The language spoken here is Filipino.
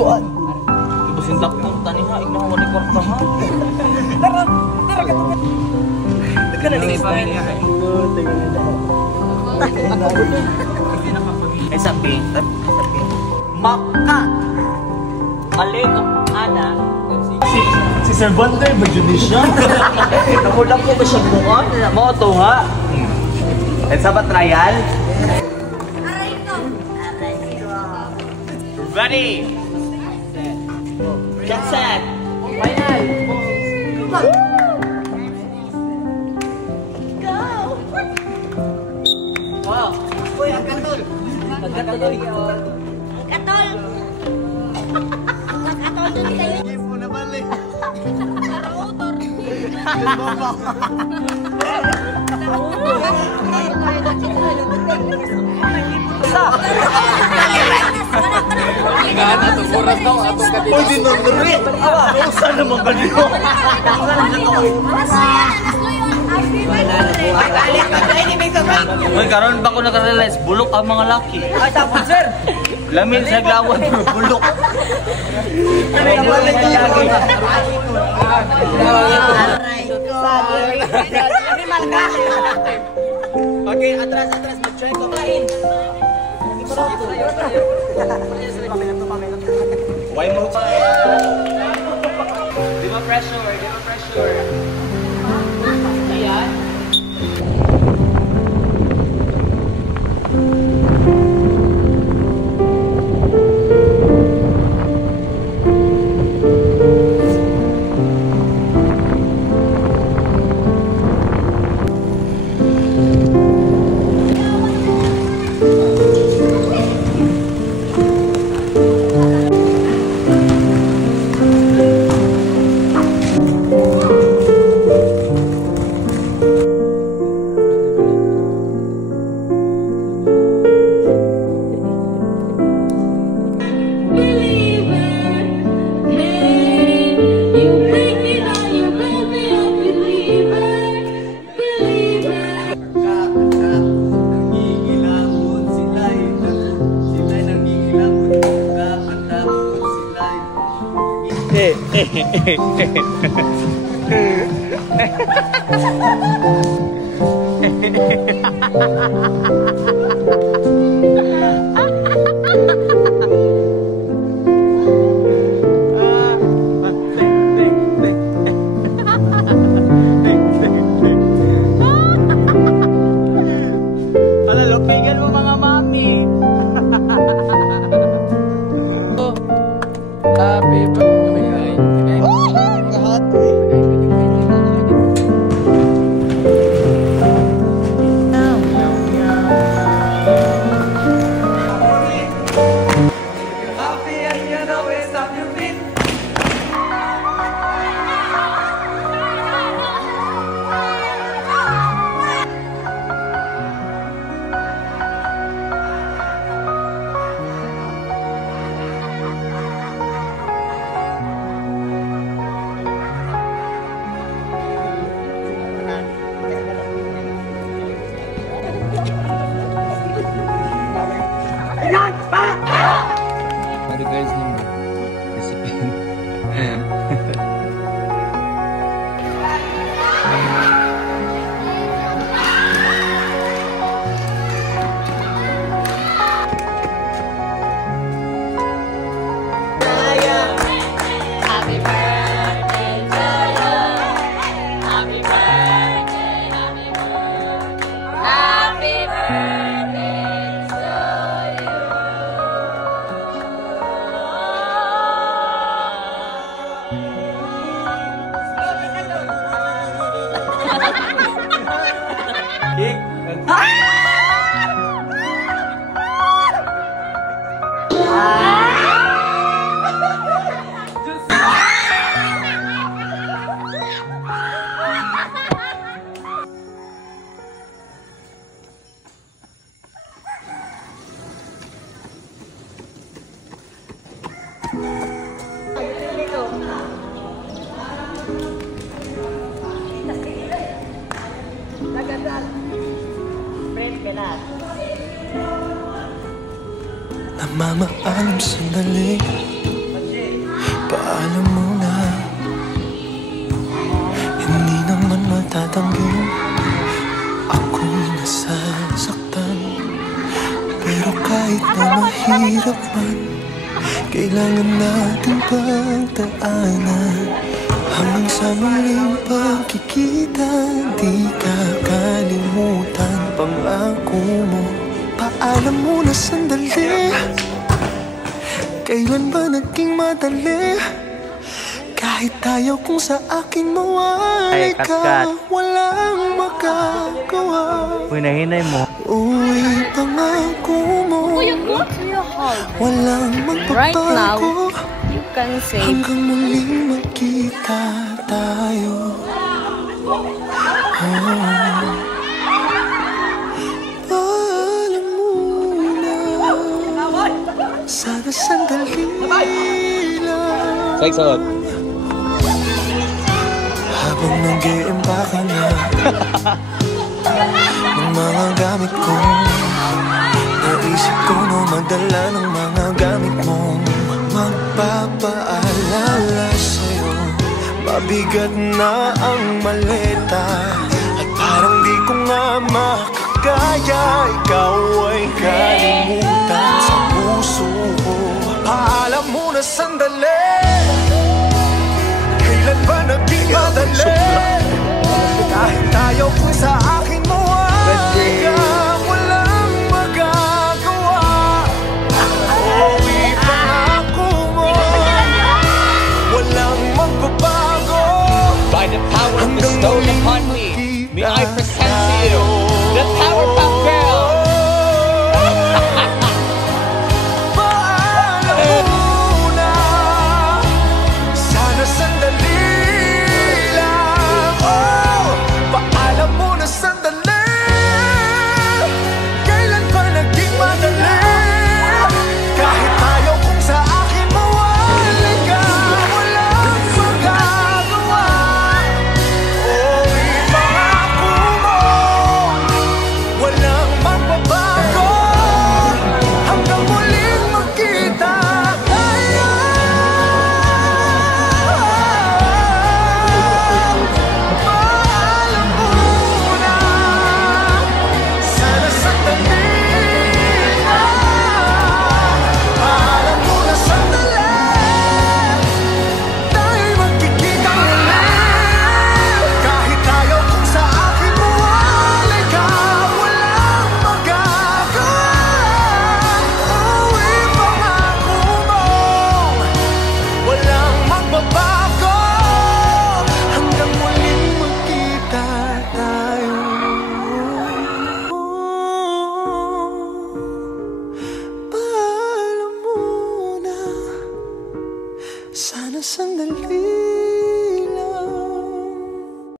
Kuan. Ibasindak mo taniha, ignaw wali kwarta ha. Tara, tara. Kana ni style. Ay sabi. Maka. Alin ana. Si Sir Bander ba yun siya? Namulang ko ba siya buwan? Mo to ha. At sa ba trial? Ready? Get set! Final! Go! Wow! Uy, ang katol! Ang katol! Ang katol! Ang katol doon kayo! Hindi po na balik! Narutor! Ingat atong oras daw, atong kadito. Uy, din nang nari. Nausa naman kanino. Uy, karon ba ko nakarealize, bulok ang mga laki. Ay, tapos sir. Lamin sa glawan, pero bulok. Okay, atras, mag-try ko. Why mo? Di ba pressure? Ayan. Pigil mo mga mami. Happy birthday. Lahat happy and you know it's stop your feet. Para guys ng recipe. Namamaalam sandali Paalam mo na, hindi naman matatanggi ako'y nasasaktan. Pero kahit na mahirap man, kailangan natin pagdaanan. Hanggang sa muling pagkikita, di kakalimutan pangako mo. Paalam mo na sandali, kailan ba naging madali? Kahit ayaw kung sa akin mawalay ka, walang magagawa. Uy, nahinay mo. Uy, pangako mo, walang Right now, magbabago. you can say Hanggang muling magkita tayo. Paalam muna, sana sandali lang. Sagsot. Habang nag-iimba ka na ng mga gamit ko, naisip ko na magdala ng mga gamit mo. Magpapaalala sa'yo, mabigat na ang maleta, at parang di ko nga makakaya. Ikaw ay kalimutan sa puso ko. Paalam mo na sandali, kailan ba naging madali? Kahit ayaw ko sa akin mawalay ka, walang magagawa. Uwi pangako mo, walang magbabago. By the power bestowed upon me, may I present